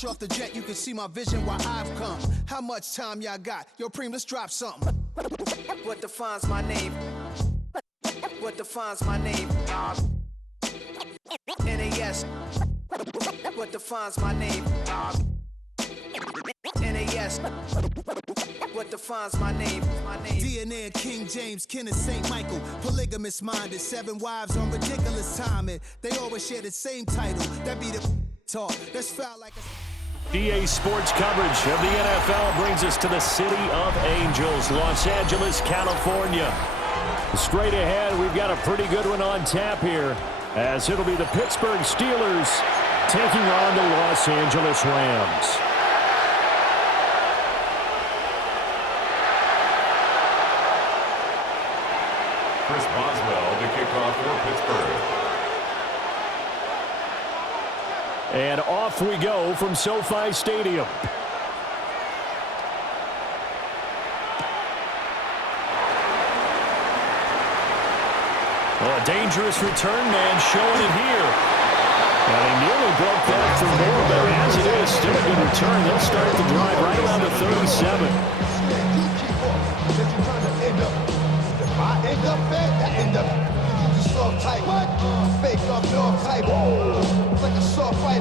Fresh off the jet, you can see my vision while I've come. How much time y'all got? Yo, Preem, let's drop something. What defines my name? What defines my name? NAS. What defines my name? NAS. What defines my name? DNA of King James, kin of St. Michael. Polygamous minded, 7 wives on ridiculous timing. They always share the same title. That be the talk. That's foul like a... DA Sports coverage of the NFL brings us to the City of Angels, Los Angeles, California. Straight ahead, we've got a pretty good one on tap here, as it'll be the Pittsburgh Steelers taking on the Los Angeles Rams. Chris Boswell to kick off for Pittsburgh. And off we go from SoFi Stadium. Oh, a dangerous return man showing it here. And he nearly broke that for more, but as it is, still a good return. They'll start the drive right around the 37. If I end up bad, I end up just soft type. What? Fake up dog type. It's like a soft fight.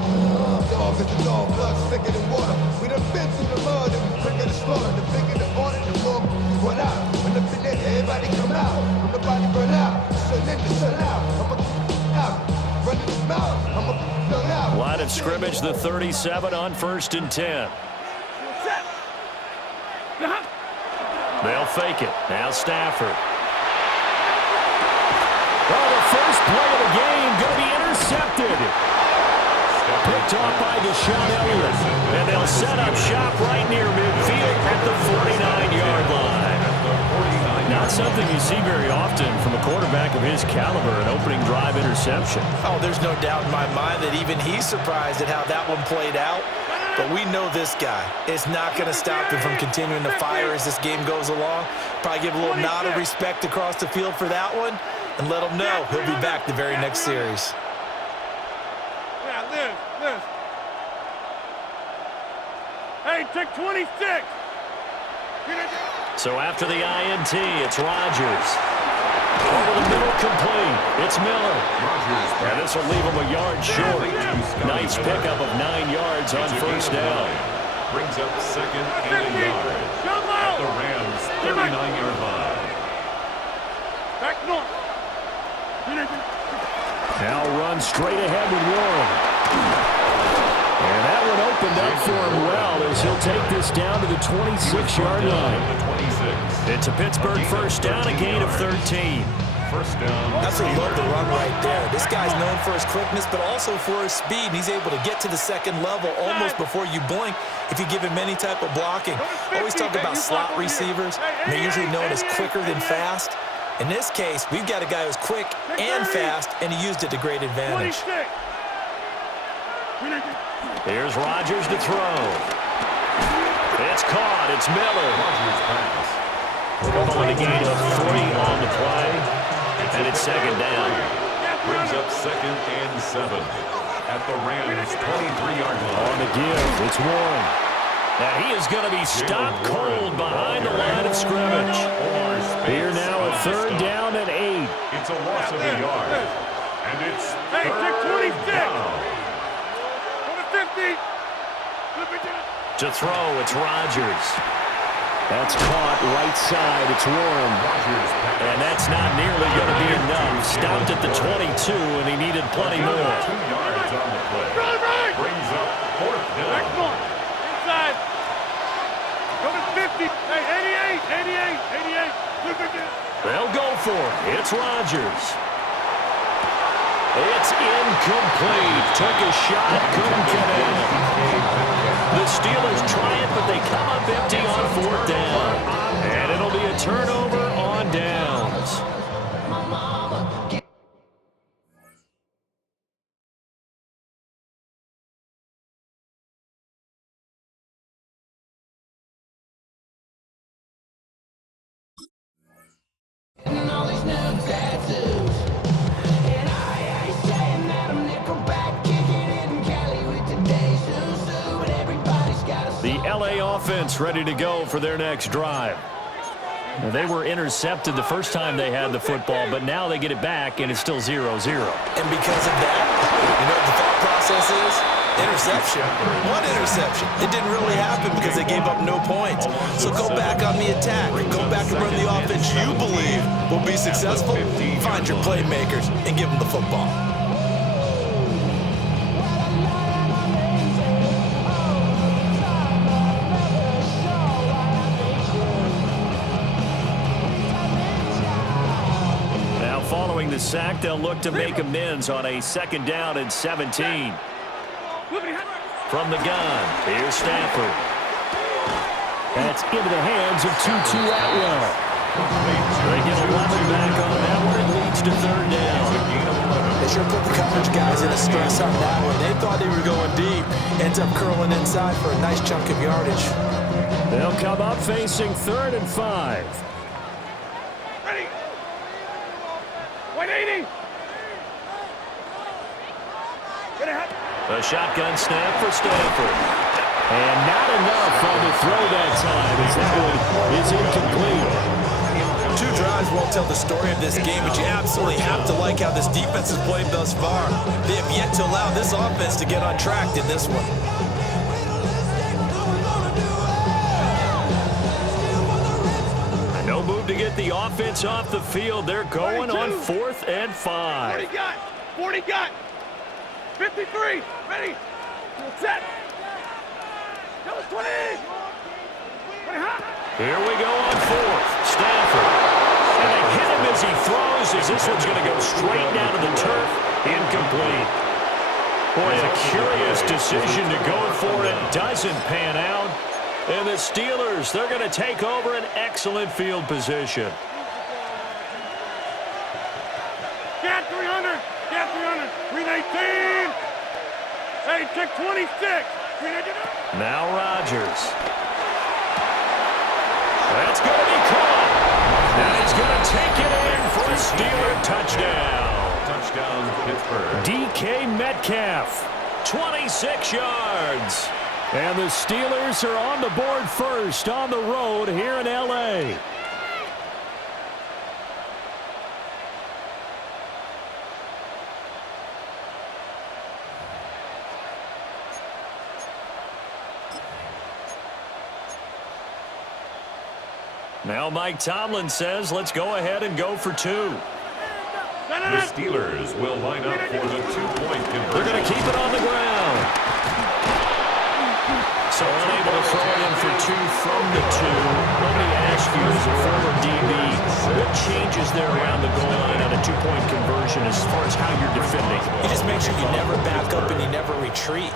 Dog is the dog, blood's thicker than water. We done been through the mud and we quicker to slaughter. The bigger the order, the more we run out. When the finish, everybody come out. When the body burn out, sun in the sun out. I'm a out. Running his mouth, I'm a out. Line of scrimmage, the 37 on 1st and 10. They'll fake it. Now Stafford. Oh, the first play of the game going to be intercepted. Picked off by Deshaun Elliott. And they'll set up shop right near midfield at the 49-yard line. Not something you see very often from a quarterback of his caliber, an opening drive interception. Oh, there's no doubt in my mind that even he's surprised at how that one played out. But we know this guy is not going to stop him from continuing to fire as this game goes along. Probably give a little nod of respect across the field for that one and let him know he'll be back the very next series. Yeah, Liz. Hey, take 26. So after the INT, it's Rodgers. Over the middle, complete. It's Miller. And this will leave him a yard short. Nice pickup of 9 yards on first down. Brings up 2nd and a yard at the Rams' 39-yard line. Back north. Now run straight ahead with Warren. And that one opened up for him well as he'll take this down to the 26-yard line. It's a Pittsburgh first down, a gain of 13. First down. That's a love the run right there. This guy's known for his quickness, but also for his speed. And he's able to get to the second level almost before you blink if you give him any type of blocking. Always talk about slot receivers. And they're usually known as quicker than fast. In this case, we've got a guy who's quick and fast, and he used it to great advantage. Here's Rodgers to throw. It's caught. It's Miller. Calling a gain of 3 on the play, and it's second down. Brings up 2nd and 7 at the Rams' 23-yard line. On the give, it's Warren. Now he is going to be stopped cold behind the line of scrimmage. Here now a 3rd down and 8. It's a loss of a yard, and it's Hey, take 26. down. To throw, it's Rodgers. That's caught right side. It's Warren. And that's not nearly going to be enough. Stopped at the 22, and he needed plenty more. 2 yards on the play. Brings up 4th down. Back north. Inside. Go to 50. Hey, 88. They'll go for it. It's Rodgers. It's incomplete. Took a shot, couldn't get in. The Steelers try it, but they come up empty on 4th down. And it'll be a turnover on downs. And all these new tattoos. And I ain't saying that I'm Nickelback, kicking it in Cali with today's Susu. L.A. offense ready to go for their next drive. Now, they were intercepted the first time they had the football, but now they get it back, and it's still 0-0. And because of that, you know what the thought process is? Interception. One interception. It didn't really happen because they gave up no points. So go back on the attack. Go back and run the offense you believe will be successful. Find your playmakers and give them the football. Following the sack, they'll look to make amends on a 2nd down and 17. From the gun, here's Stafford. That's into the hands of Tutu Atwell. They get 11 back on that one. It leads to 3rd down. They sure put the coverage guys in a stress on that one. They thought they were going deep. Ends up curling inside for a nice chunk of yardage. They'll come up facing 3rd and 5. Ready. 180. A shotgun snap for Stafford. And not enough on the throw that time as that one is incomplete. 2 drives won't tell the story of this game, but you absolutely have to like how this defense has played thus far. They have yet to allow this offense to get on track in this one. No move to get the offense off the field. They're going 42. On 4th and 5. 40 got. 40 got. 53. Ready. Set. 20. Here we go on 4th. Stafford. And they hit him as he throws, as this one's going to go straight down to the turf. Incomplete. Boy, a curious decision to go for it. Doesn't pan out. And the Steelers, they're going to take over an excellent field position. Got 300. Got 300. 319. Hey, check 26. 319. Now Rodgers. That's going to be caught. And he's going to take it in for a Steeler touchdown. Touchdown, Pittsburgh. DK Metcalf, 26 yards. And the Steelers are on the board first on the road here in L.A. Now Mike Tomlin says, let's go ahead and go for 2. The Steelers will line up for the 2-point conversion. They're going to keep it on the ground. So unable to throw it in for 2 from the 2. Let me ask you, as a former DB, what changes there around the goal line on a 2-point conversion as far as how you're defending? You just make sure you never back up and you never retreat.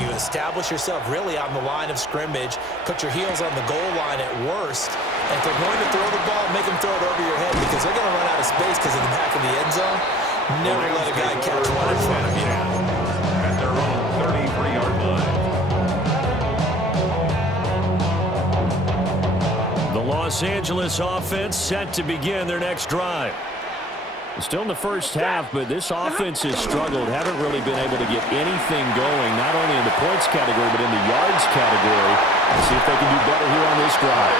You establish yourself really on the line of scrimmage, put your heels on the goal line at worst, and if they're going to throw the ball, make them throw it over your head because they're going to run out of space because of the back of the end zone. Never let a guy catch one in front of you. At their own 33-yard line. The Los Angeles offense set to begin their next drive. Still in the first half, but this offense has struggled. Haven't really been able to get anything going, not only in the points category, but in the yards category. Let's see if they can do better here on this drive.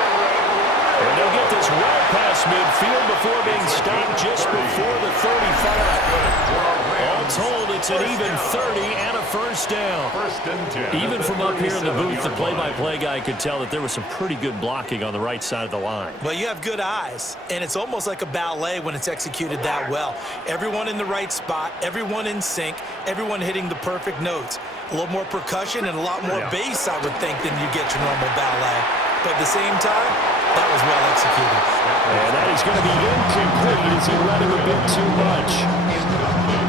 And they'll get this well past midfield before being stopped just before the 35. All told, it's an even 30 and a first down. Even from up here in the booth, the play-by-play guy could tell that there was some pretty good blocking on the right side of the line. Well, you have good eyes, and it's almost like a ballet when it's executed that well. Everyone in the right spot, everyone in sync, everyone hitting the perfect notes. A little more percussion and a lot more bass, I would think, than you get your normal ballet. But at the same time, that was well executed. And that is going to be incomplete as he led him a bit too much.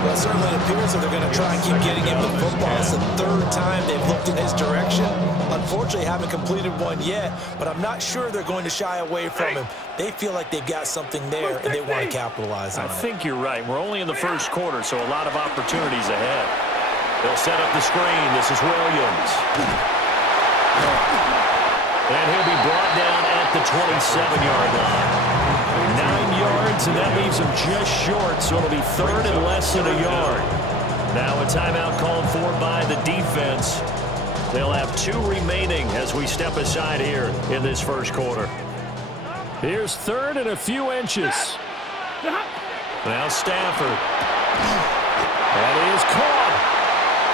Well, certainly it appears that they're going to try and keep getting him the football. It's the 3rd time they've looked in his direction. Unfortunately, haven't completed one yet, but I'm not sure they're going to shy away from him. They feel like they've got something there, and they want to capitalize on it. I think you're right. We're only in the first quarter, so a lot of opportunities ahead. They'll set up the screen. This is Williams. And he'll be brought down at the 27-yard line. 9 yards, and that leaves him just short, so it'll be 3rd and less than a yard. Now a timeout called for by the defense. They'll have 2 remaining as we step aside here in this first quarter. Here's 3rd and a few inches. Now Stafford. That is caught.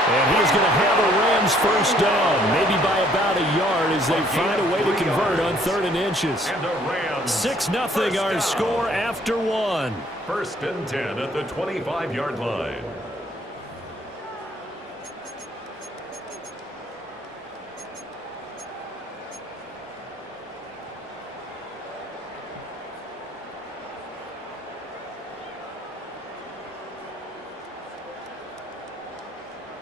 And he's going to have a Rams first down, maybe by about a yard as they find a way to convert on 3rd and inches. 6-0 our score after 1. 1st and 10 at the 25-yard line.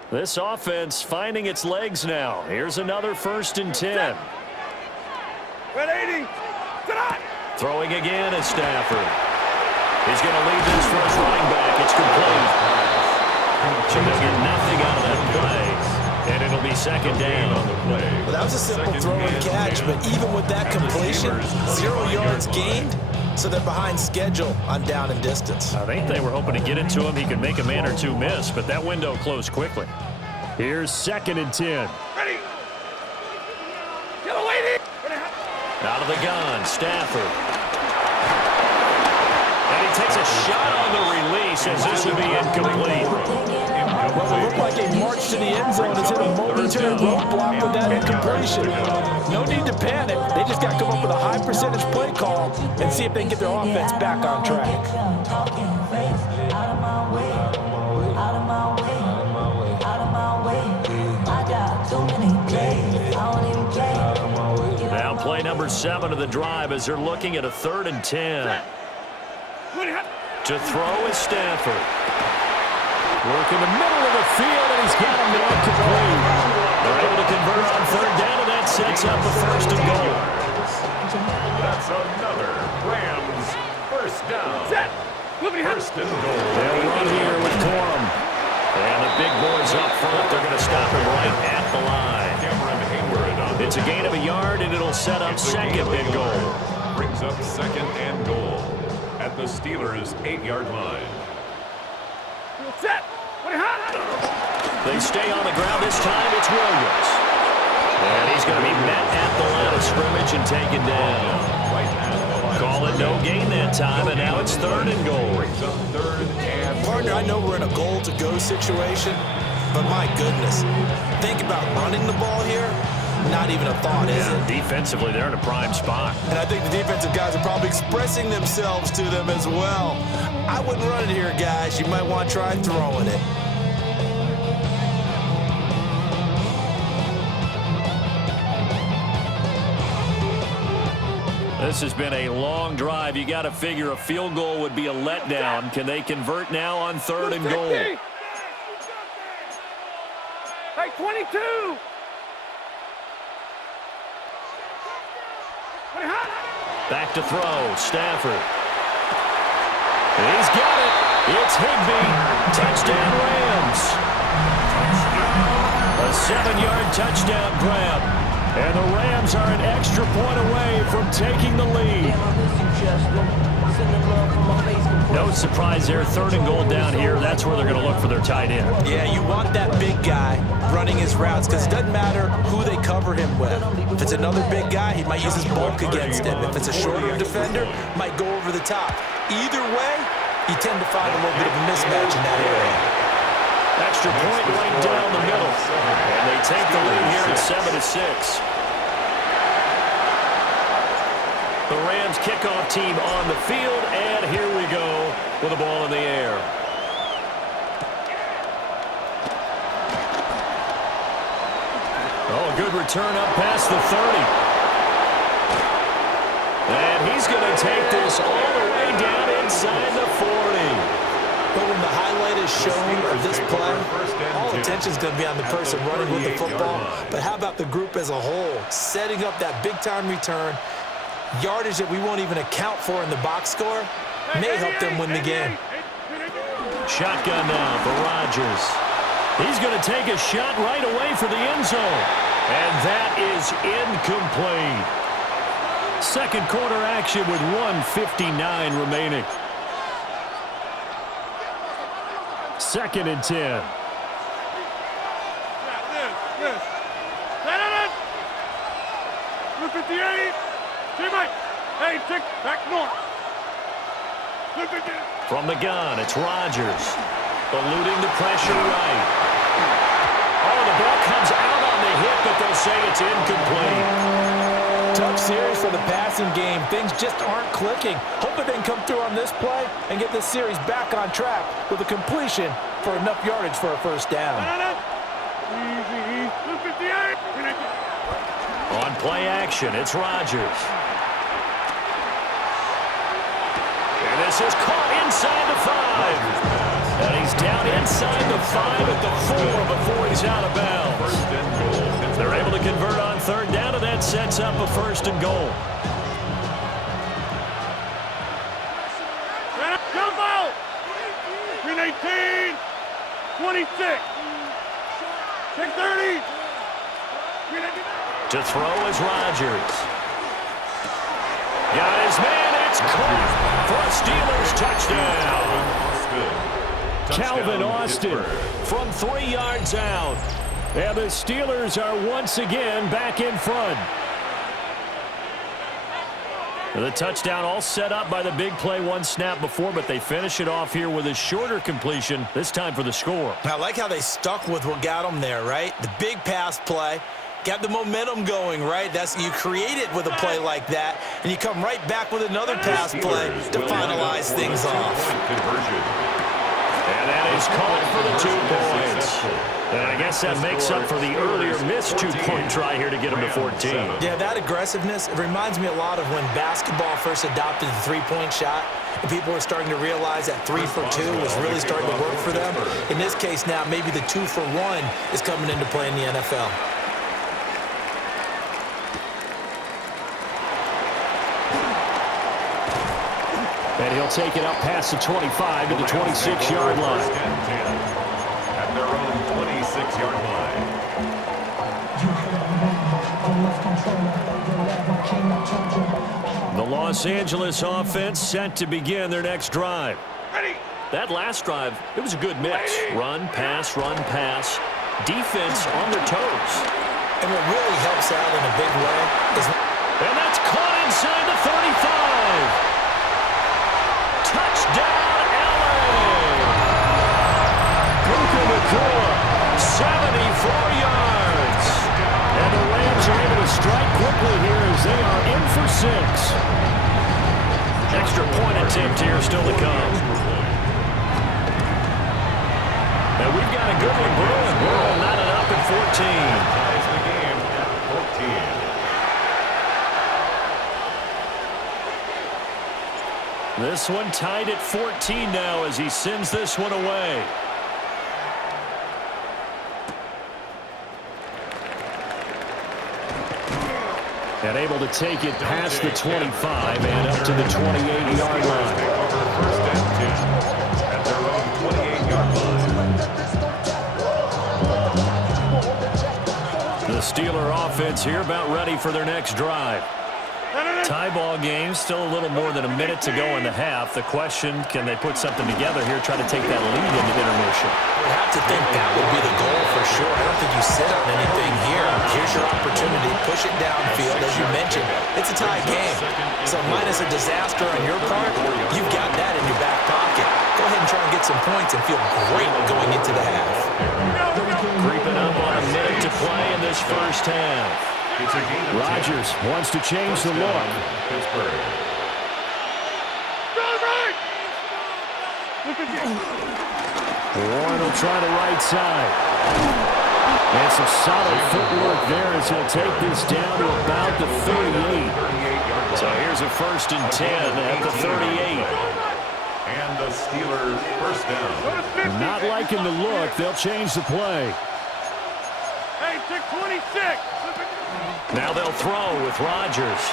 This offense finding its legs now. Here's another 1st and 10. Throwing again is Stafford. He's going to lead this for his running back. It's complete. So they'll get nothing out of that play. And it'll be 2nd down on the play. Well, that was a simple throw and catch, but even with that completion, 0 yards gained. So they're behind schedule on down and distance. I think they were hoping to get it to him. He could make a man or 2 miss, but that window closed quickly. Here's 2nd and 10. Ready. Out of the gun, Stafford. And he takes a shot on the release as this will be incomplete. Well, it looked like a march to the end zone has hit a momentary roadblock with that incompletion. No need to panic. They just got to come up with a high percentage play call and see if they can get their offense back on track. Now play number 7 of the drive as they're looking at a 3rd and 10. To throw is Stafford. Work in the middle of the field, and he's got him there complete. They're able to convert on 3rd down, and that sets up a 1st and goal. That's another Rams 1st down. 1st and goal. They'll run here with Corum. And the big boys up front, they're going to stop him right at the line. It's a gain of a yard, and it'll set up 2nd and goal. Brings up 2nd and goal at the Steelers' 8-yard line. They stay on the ground. This time it's Williams. And he's going to be met at the line of scrimmage and taken down. Call it no gain that time, and now it's 3rd and goal. Partner, I know we're in a goal-to-go situation, but my goodness, think about running the ball here. Not even a thought, is it? Defensively, they're in a prime spot. And I think the defensive guys are probably expressing themselves to them as well. I wouldn't run it here, guys. You might want to try throwing it. This has been a long drive. You got to figure a field goal would be a letdown. Can they convert now on 3rd and goal? Hey, 22. Back to throw, Stafford. He's got it. It's Higbee. Touchdown, Rams. A 7-yard touchdown grab. And the Rams are an extra point away from taking the lead. No surprise there. 3rd and goal down here. That's where they're going to look for their tight end. Yeah, you want that big guy running his routes because it doesn't matter who they cover him with. If it's another big guy, he might use his bulk against him. If it's a shorter defender, might go over the top. Either way, you tend to find a little bit of a mismatch in that area. Extra point right down the middle. And they take the lead here at 7-6. The Rams kickoff team on the field, and here we go with the ball in the air. Oh, good return up past the 30. And he's going to take this all the way down inside the 40. But when the highlight is shown of this play, all attention is going to be on the person running with the football. But how about the group as a whole, setting up that big-time return, yardage that we won't even account for in the box score, may help them win the game. Shotgun now for Rodgers. He's going to take a shot right away for the end zone. And that is incomplete. 2nd quarter action with 1:59 remaining. 2nd and 10. Number 58. Teammate. Hey, tick back north. From the gun, it's Rodgers. Eluding the pressure right. Oh, the ball comes out on the hit, but they'll say it's incomplete. Tough series for the passing game. Things just aren't clicking. Hoping they can come through on this play and get this series back on track with a completion for enough yardage for a first down. Easy. 58. On play action, it's Rodgers. And this is caught inside the 5. And he's down inside the 5 at the 4 before he's out of bounds. They're able to convert on third down, and that sets up a first and goal. Jump out! 18, 26. 30. To throw is Rodgers. Got his man, it's caught for a Steelers touchdown. Calvin Austin from 3 yards out. And the Steelers are once again back in front. The touchdown all set up by the big play one snap before, but they finish it off here with a shorter completion, this time for the score. I like how they stuck with what got them there, right? The big pass play. Got the momentum going, right? You create it with a play like that, and you come right back with another pass play to finalize things off. And that is caught for the 2 points. And I guess that makes up for the earlier missed 2-point try here to get him to 14. Yeah, that aggressiveness, it reminds me a lot of when basketball first adopted the three-point shot, and people were starting to realize that 3 for 2 was really starting to work for them. In this case now, maybe the 2 for 1 is coming into play in the NFL. And he'll take it up past the 25 to the 26-yard line. At their own 26-yard line. The Los Angeles offense set to begin their next drive. That last drive, it was a good mix. Run, pass, defense on their toes. And what really helps out in a big way is... And that's caught inside the 35. Touchdown, LA! Puka Nacua, 74 yards. And the Rams are able to strike quickly here as they are in for 6. Extra point attempt here still to come. And we've got a good one brewing. Burrow knotted up at 14. Ties the game at 14. This one tied at 14 now as he sends this one away. And able to take it past the 25 and up to the 28-yard line. First and 10 at their own 28-yard line. The Steeler offense here about ready for their next drive. Tie ball game, still a little more than a minute to go in the half. The question, can they put something together here, try to take that lead into intermission? You have to think that would be the goal for sure. I don't think you sit on anything here. Here's your opportunity. Push it downfield. As you mentioned, it's a tie game. So minus a disaster on your part, you've got that in your back pocket. Go ahead and try and get some points and feel great going into the half. Creeping up on a minute to play in this first half. Rodgers wants to change the look. Pittsburgh. Warren will try the right side. And some solid footwork there as he'll take this down to about the 38. So here's a 1st and 10 at the 38. And the Steelers first down. Not liking the look. They'll change the play. Hey, tick 26. Now they'll throw with Rodgers.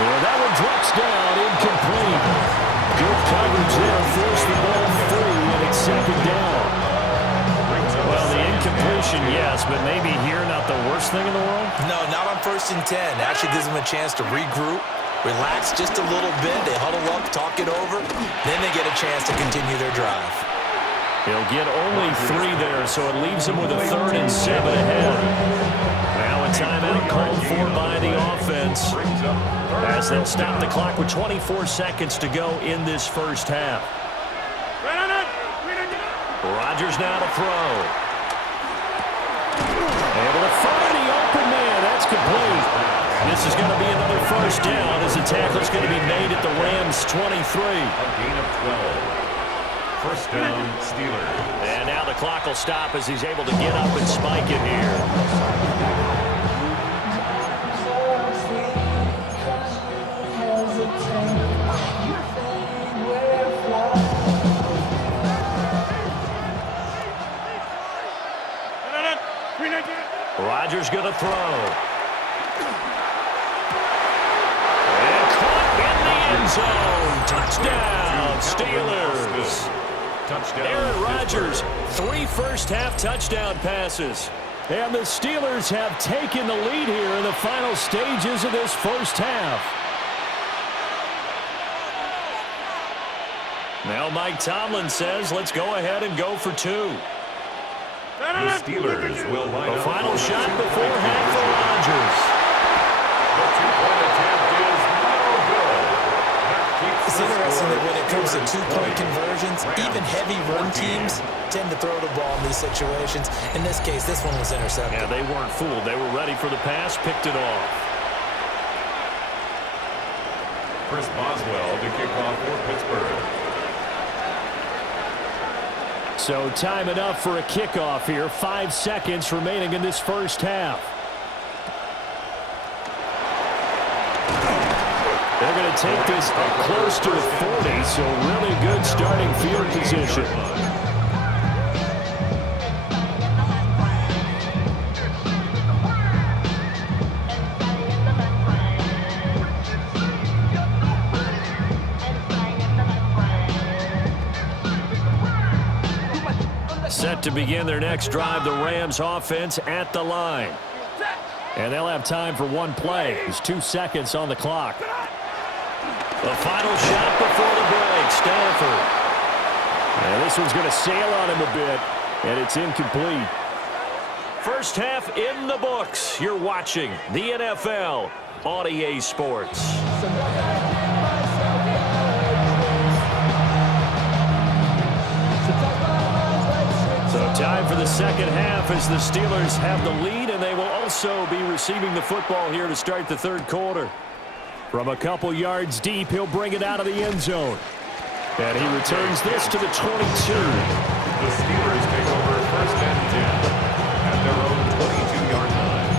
Well, that one drops down, incomplete. Good coverage there, forced the ball free, and it's 2nd down. Well, the incompletion, yes, but maybe here not the worst thing in the world? No, not on 1st and 10. Actually gives them a chance to regroup, relax just a little bit. They huddle up, talk it over. Then they get a chance to continue their drive. He'll get only 3 there, so it leaves him with a 3rd and 7 ahead. Now a timeout call As they'll stop the clock with 24 seconds to go in this first half. Rodgers now to throw. Able to find the open man. That's complete. And this is going to be another first down as the tackle's going to be made at the Rams' 23. A gain of 12. First down, Steelers. And now the clock will stop as he's able to get up and spike it here. Rodgers going to throw. And caught in the end zone. Touchdown, Steelers. Touchdown, Aaron Rodgers, 3 first-half touchdown passes. And the Steelers have taken the lead here in the final stages of this first half. Now Mike Tomlin says, let's go ahead and go for 2. The Steelers will line up. A final shot before half for Rodgers. The two-point attempt is no good. That keeps It's the interesting score that when it comes to 2 two-point conversions, even heavy run 14. teams tend to throw the ball in these situations. In this case, this one was intercepted. Yeah, they weren't fooled. They were ready for the pass, picked it off. Chris Boswell to kick off for Pittsburgh. So time enough for a kickoff here. 5 seconds remaining in this first half. They're going to take this up close to the 40, so really good starting field position. Set to begin their next drive, the Rams offense at the line. And they'll have time for one play. There's 2 seconds on the clock. The final shot before the break, Stanford. And this one's going to sail on him a bit, and it's incomplete. First half in the books. You're watching the NFL on EA Sports. So time for the second half as the Steelers have the lead, and they will also be receiving the football here to start the third quarter. From a couple yards deep, he'll bring it out of the end zone. And he returns this to the 22. The Steelers take over first and 10 at their own 22-yard line.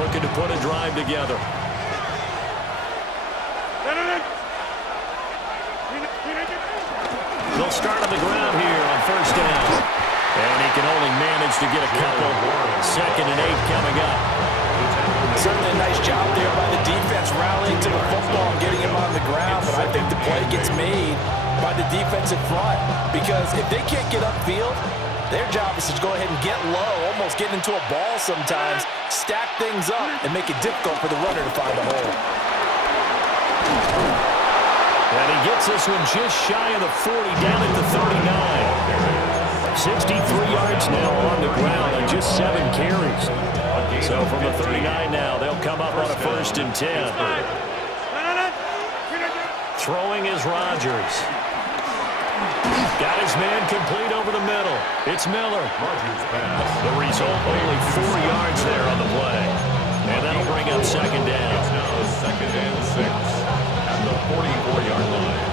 Looking to put a drive together. They'll start on the ground here on first down. And he can only manage to get a couple. 2nd and 8 coming up. Certainly a nice job there by the defense rallying to the football and getting him on the ground, but I think the play gets made by the defensive front because if they can't get upfield, their job is to go ahead and get low, almost get into a ball sometimes, stack things up, and make it difficult for the runner to find a hole. And he gets this one just shy of the 40, down at the 39. 63 yards now on the ground and just 7 carries. So from the 39 now, they'll come up on a 1st and 10. Throwing is Rodgers. Got his man complete over the middle. It's Miller. The result, only 4 yards there on the play. And that'll bring up 2nd down. It's now 2nd and 6 at the 44-yard line.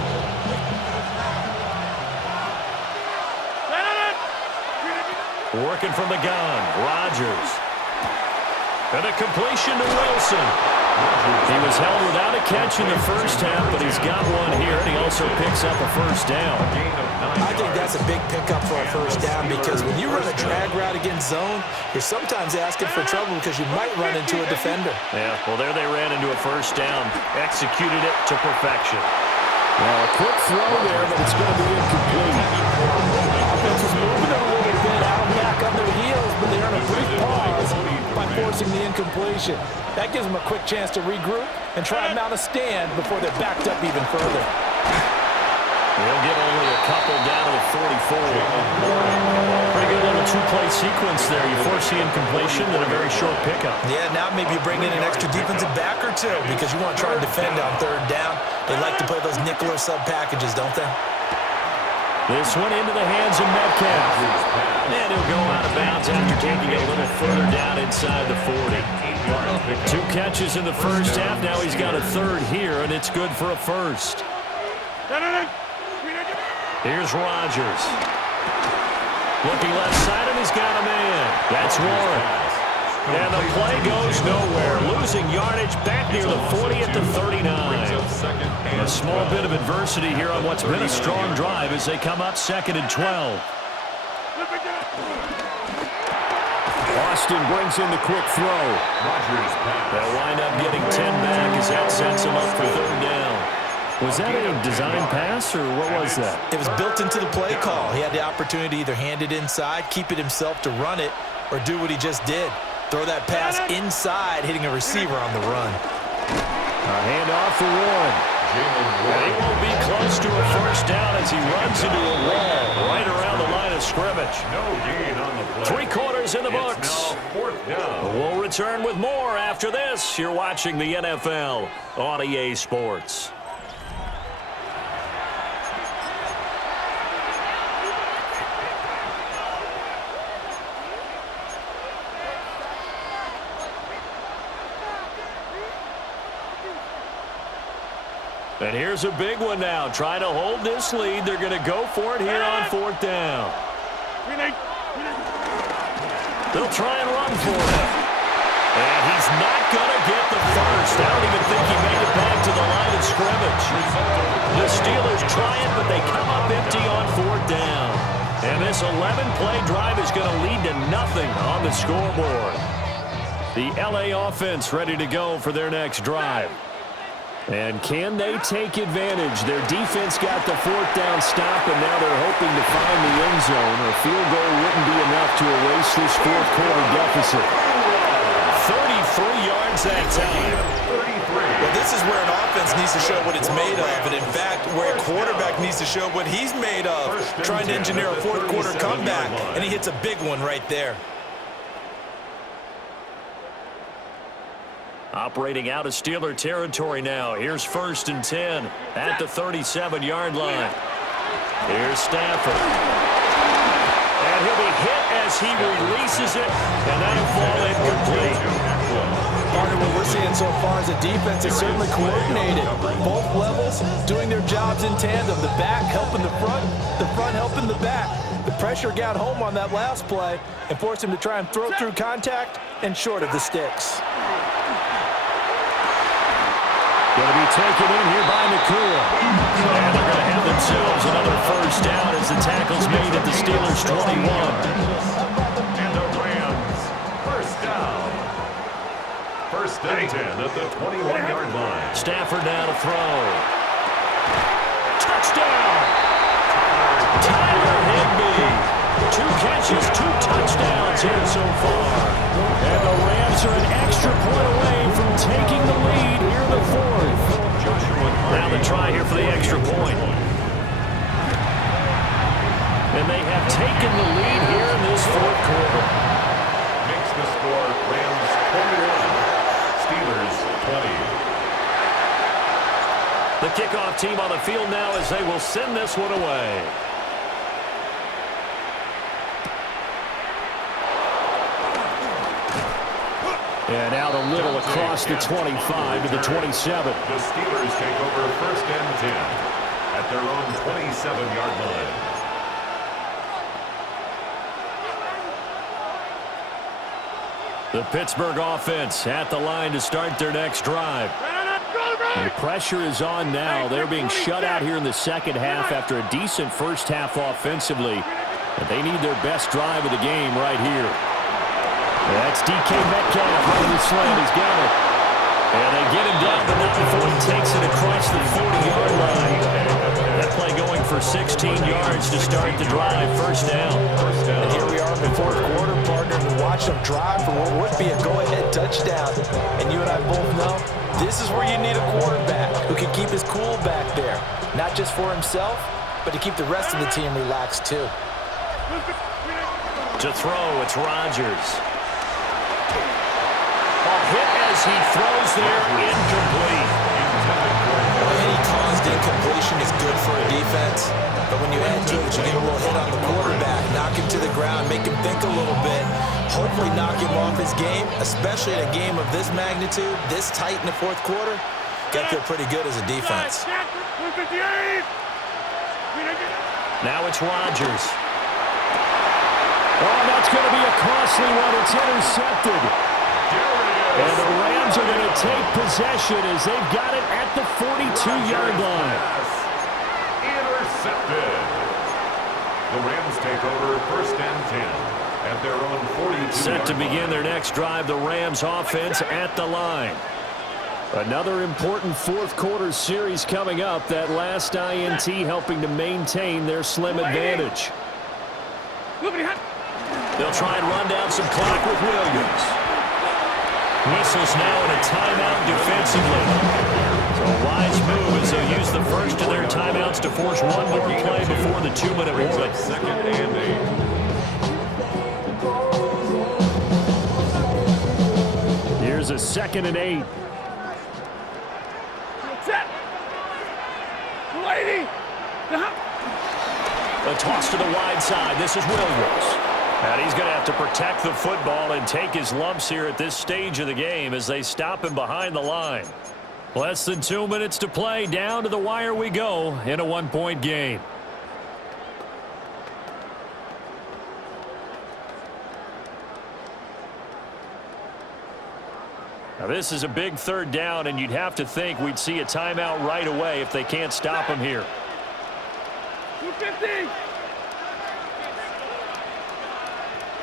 Working from the gun, Rodgers. And a completion to Wilson. He was held without a catch in the first half, but he's got one here, and he also picks up a first down. I think that's a big pickup for a first down because when you run a drag route against zone, you're sometimes asking for trouble because you might run into a defender. Yeah, well, there they ran into a first down. Executed it to perfection. Well, a quick throw there, but it's going to be incomplete. Offense is moving a little bit out back on their heels, but they're on a brief pause by forcing the incompletion. That gives them a quick chance to regroup and try and mount a stand before they're backed up even further. They'll get only a couple down to the 44. Pretty good little two-play sequence there. You force the incompletion and a very short pickup. Yeah, now maybe you bring in an extra defensive back or two because you want to try and defend on third down. They like to play those nickel or sub packages, don't they? This one into the hands of Metcalf. And he'll go out of bounds after taking it a little further down inside the 40. 2 catches in the first half. Now he's got a third here, and it's good for a first. Here's Rodgers. Looking left side, and he's got a man. That's Warren. And the play goes nowhere. Losing yardage back near the 40 at the 39. A small bit of adversity here on what's been a strong drive as they come up 2nd and 12. Austin brings in the quick throw. They'll wind up getting 10 back as that sets them up for third down. Was that a design pass, or what was that? It was built into the play call. He had the opportunity to either hand it inside, keep it himself to run it, or do what he just did. Throw that pass inside, hitting a receiver on the run. A handoff for Warren. And he won't be close to a first down as he runs into a wall right around the line of scrimmage. No gain on the play. 3 quarters in the books. Fourth down. We'll return with more after this. You're watching the NFL on EA Sports. And here's a big one now. Trying to hold this lead. They're going to go for it here on 4th down. They'll try and run for it. And he's not going to get the first. I don't even think he made it back to the line of scrimmage. The Steelers try it, but they come up empty on 4th down. And this 11-play drive is going to lead to nothing on the scoreboard. The LA offense ready to go for their next drive. And can they take advantage? Their defense got the 4th down stop, and now they're hoping to find the end zone. A field goal wouldn't be enough to erase this 4th quarter deficit. 33 yards that time. Well, this is where an offense needs to show what it's made of, and in fact, where a quarterback needs to show what he's made of, trying to engineer a 4th quarter comeback, and he hits a big one right there. Operating out of Steeler territory now. Here's 1st and 10 at the 37-yard line. Here's Stafford. And he'll be hit as he releases it, and that'll fall incomplete. Part of what we're seeing so far is the defense is certainly coordinated. Both levels doing their jobs in tandem. The back helping the front helping the back. The pressure got home on that last play and forced him to try and throw through contact and short of the sticks. Going to be taken in here by Nakua. And they're going to have themselves another first down as the tackle's made at the Steelers' 21. And the Rams, first down. 1st and 10 at the 21-yard line. Stafford now to throw. Touchdown! Tyler Higbee. 2 catches, 2 touchdowns here so far. And the Rams are an extra point away from taking the lead here in the 4th. Now the try here for the extra point. And they have taken the lead here in this 4th quarter. Makes the score Rams 21, Steelers 20. The kickoff team on the field now as they will send this one away. And out a little across the 25 to the 27. The Steelers take over 1st and 10 at their own 27-yard line. The Pittsburgh offense at the line to start their next drive. And the pressure is on now. They're being shut out here in the second half after a decent first half offensively. And they need their best drive of the game right here. That's DK Metcalf running the slant. He's got it. And they get him down, but not before he takes it across the 40-yard line. That play going for 16 yards to start the drive. First down. And here we are in the 4th quarter, partner, and watch them drive for what would be a go-ahead touchdown. And you and I both know this is where you need a quarterback who can keep his cool back there. Not just for himself, but to keep the rest of the team relaxed too. To throw, it's Rodgers. A hit as he throws there, incomplete. Any caused incompletion is good for a defense, but when you add to it, you get a little hit on the quarterback, knock him to the ground, make him think a little bit, hopefully knock him off his game, especially in a game of this magnitude, this tight in the fourth quarter. Got to feel pretty good as a defense. Now it's Rodgers. Oh, that's going to be a costly one. It's intercepted. And the Rams are going to take possession as they've got it at the 42-yard line. Intercepted. The Rams take over 1st and 10 at their own 42. Set to begin their next drive, the Rams offense at the line. Another important fourth quarter series coming up. That last INT helping to maintain their slim advantage. They'll try and run down some clock with Williams. Whistles now in a timeout defensively. So a wise move as they'll use the first of their timeouts to force one more play before the 2-minute warning. 2nd and 8. Here's a 2nd and 8. A toss to the wide side. This is Williams. And he's going to have to protect the football and take his lumps here at this stage of the game as they stop him behind the line. Less than 2 minutes to play. Down to the wire we go in a one-point game. Now this is a big 3rd down, and you'd have to think we'd see a timeout right away if they can't stop him here. 250.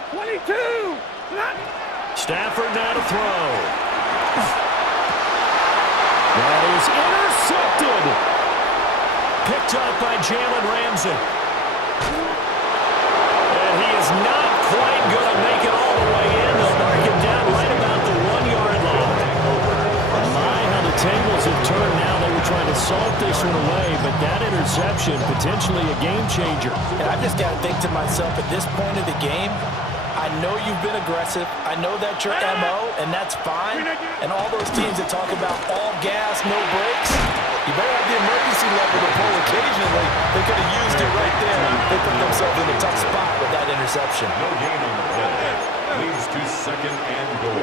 22. Stafford now to throw. That is intercepted. Picked up by Jalen Ramsey. And he is not quite going to make it all the way in. They'll mark him down right about the 1-yard line. My, how the tables have turned now. They were trying to salt this one away, but that interception, potentially a game changer. And I just got to think to myself, at this point of the game, I know you've been aggressive. I know that's your MO, and that's fine. And all those teams that talk about all gas, no brakes, you better have the emergency level to pull occasionally. They could have used it right there. They put themselves in a tough spot with that interception. No gain on the play. Leads to 2nd and goal.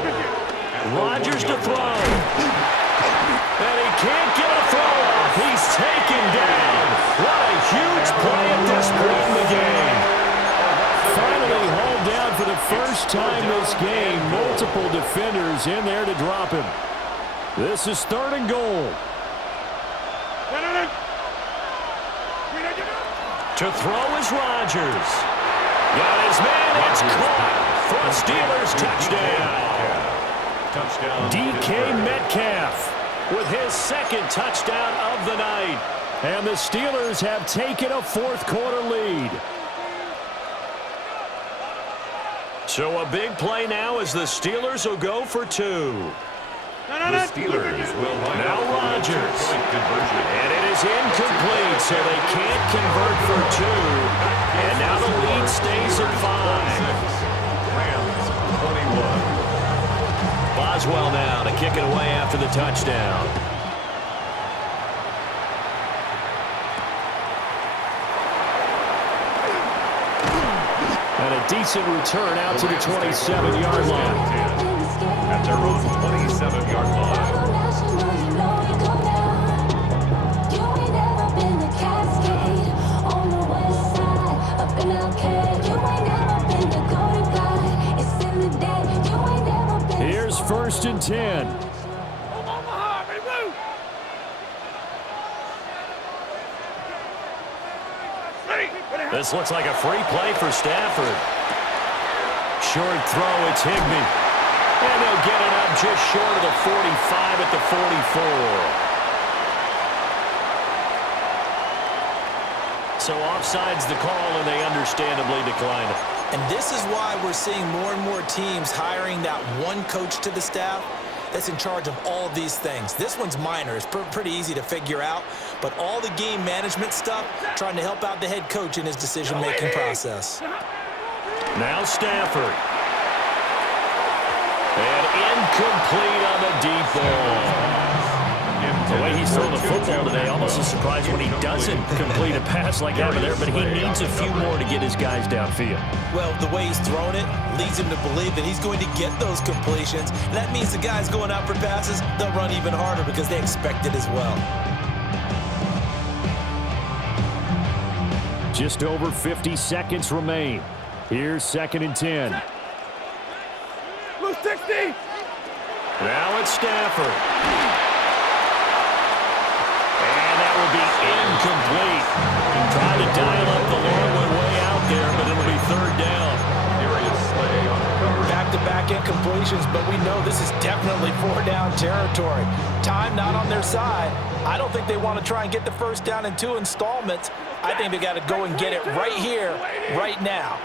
Rodgers to throw. And he can't get a throw off. He's taken down. What a huge play at this point in the game. Finally hauled down for the first time this game. Multiple defenders in there to drop him. This is 3rd and goal. To throw is Rodgers. Got his man. It's caught for a Steelers touchdown. DK Metcalf with his 2nd touchdown of the night. And the Steelers have taken a fourth quarter lead. So a big play now as the Steelers will go for 2. The Steelers will line now up Rodgers. for a 2-point conversion. And it is incomplete, so they can't convert for 2. And now the lead stays at 5. Rams 21. Boswell now to kick it away after the touchdown. And a decent return out to the 27-yard line. At their own 27-yard line. Here's 1st and 10. This looks like a free play for Stafford. Short throw, it's Higbee. And they'll get it up just short of the 45 at the 44. So offside's the call, and they understandably decline it. And this is why we're seeing more and more teams hiring that one coach to the staff that's in charge of all of these things. This one's minor. It's pretty easy to figure out, but all the game management stuff, trying to help out the head coach in his decision-making process. Now Stafford. And incomplete on the deep ball. The way he's thrown the football today, almost a surprise when he doesn't complete a pass like that over there, but he needs a few more to get his guys downfield. Well, the way he's thrown it leads him to believe that he's going to get those completions. And that means the guys going out for passes, they'll run even harder because they expect it as well. Just over 50 seconds remain. Here's 2nd and 10. Blue 60. Now it's Stafford. And that will be incomplete. Trying to dial up the long one way out there, but it'll be 3rd down. Back-to-back incompletions, but we know this is definitely 4-down territory. Time not on their side. I don't think they want to try and get the 1st down in 2 installments. I think they got to go and get it right here, right now.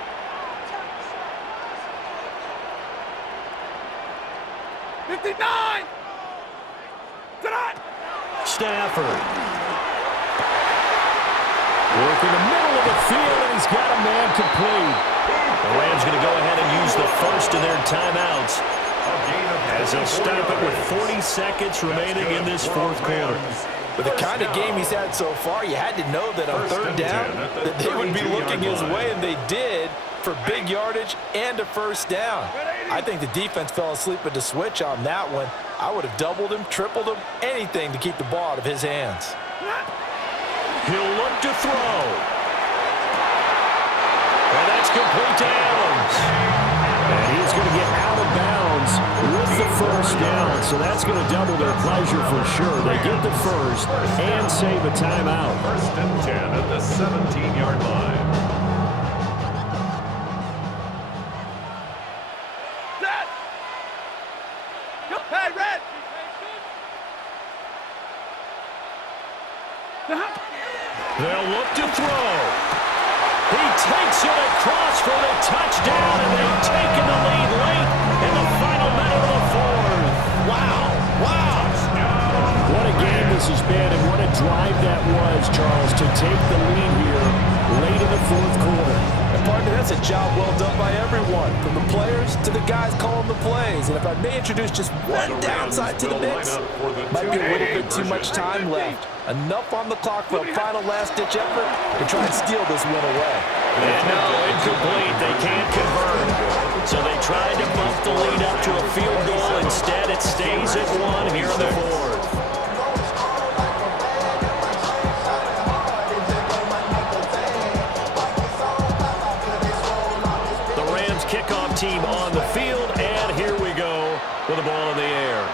Stafford. Working the middle of the field, and he's got a man complete. The Rams going to go ahead and use the first of their timeouts as they'll stop it with 40 seconds remaining in this 4th quarter. With the kind of game he's had so far, you had to know that on 3rd down that they would be looking his way, and they did, for big yardage and a 1st down. I think the defense fell asleep at the switch on that one. I would have doubled him, tripled him, anything to keep the ball out of his hands. He'll look to throw. And that's complete to Adams. And he's going to get out of bounds with the 1st down, so that's going to double their pleasure for sure. They get the 1st and save a timeout. 1st and 10 at the 17-yard line. Hey, Red! They'll look to throw. He takes it across for the touchdown, and they've taken the lead late in the final minute of the 4th. Wow. What a game this has been, and what a drive that was, Charles, to take the lead here late in the 4th quarter. And partner, that's a job well done by everyone, from the players to the guys calling the plays. And if I may introduce just one downside to the mix, might be a little bit too much time left. Enough on the clock for a final last-ditch effort to try and steal this win away. And no, incomplete. They can't convert. So they tried to bump the lead up to a field goal. Instead, it stays at 1 here in the 4th. Kickoff team on the field, and here we go with the ball in the air.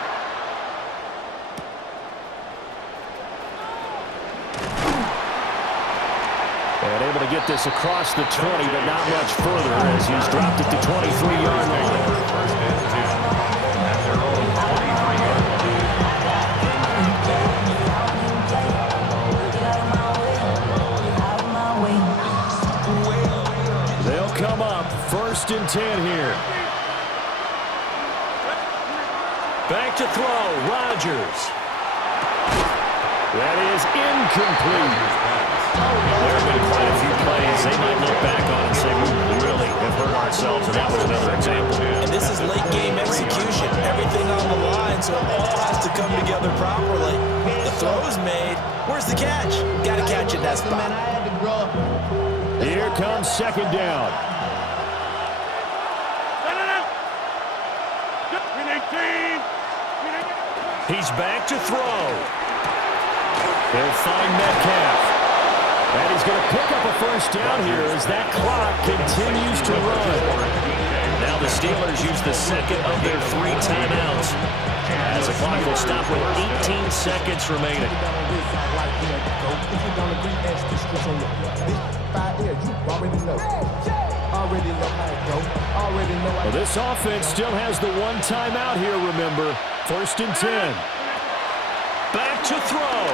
And able to get this across the 20, but not much further as he's dropped it to 23-yard line. 1st and 10 at their own 23-yard line. They'll come up 1st and 10 here. Back to throw, Rodgers. That is incomplete. There have been quite a few plays they might look back on and say, we really have hurt ourselves, and that was another example. And this is late-game execution. Everything on the line, so it all has to come together properly. The throw's made. Where's the catch? Got to catch it in that spot. Here comes 2nd down. He's back to throw. They'll find Metcalf. And he's going to pick up a 1st down here as that clock continues to run. Now the Steelers use the 2nd of their 3 timeouts as the clock will stop with 18 seconds remaining. Well, this offense still has the 1 timeout here, remember. 1st and 10. Back to throw.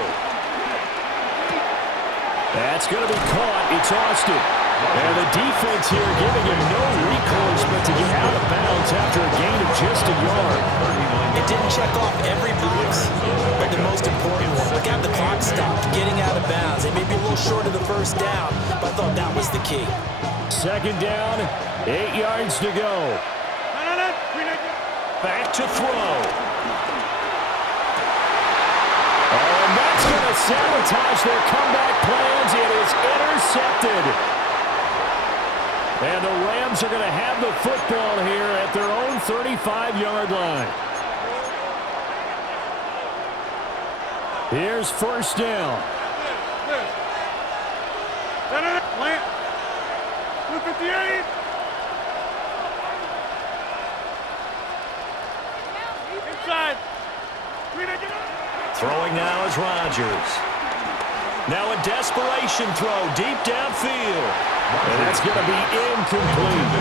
That's going to be caught. It's Austin. And the defense here giving him no recourse but to get out of bounds after a gain of just a yard. It Didn't check off every box, but the most important one. Look at the clock stopped, getting out of bounds. They may be a little short of the first down, but I thought that was the key. Second down, 8 yards to go. Back to throw. And that's going to sabotage their comeback plans. It is intercepted. And the Rams are going to have the football here at their own 35-yard line. Here's first down. Plant. 258. Inside. Throwing now is Rodgers. Now a desperation throw deep downfield. And that's going to be incomplete.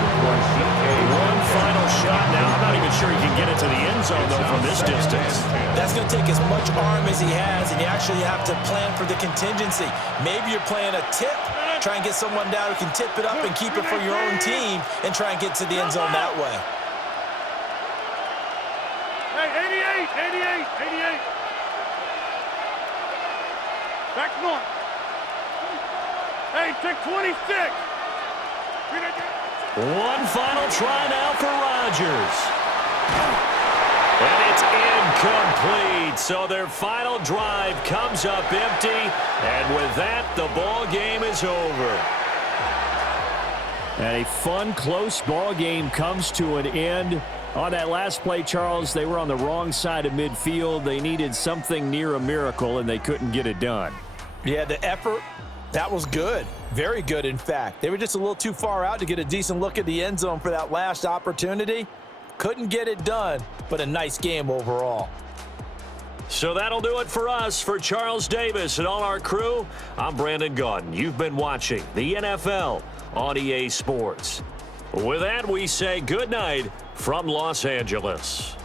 One final shot now. I'm not even sure he can get it to the end zone, though, from this distance. That's going to take as much arm as he has, and you actually have to plan for the contingency. Maybe you're playing a tip, try and get someone down who can tip it up and keep it for your own team and try and get to the end zone that way. Hey, 88. Back north. Hey, take 26. One final try now for Rodgers. And it's incomplete. So their final drive comes up empty. And with that, the ball game is over. And a fun, close ball game comes to an end. On that last play, Charles, they were on the wrong side of midfield. They needed something near a miracle, and they couldn't get it done. Yeah, the effort, that was good. Very good, in fact. They were just a little too far out to get a decent look at the end zone for that last opportunity. Couldn't get it done, but a nice game overall. So that'll do it for us. For Charles Davis and all our crew, I'm Brandon Gaudin. You've been watching the NFL on EA Sports. With that, we say good night from Los Angeles.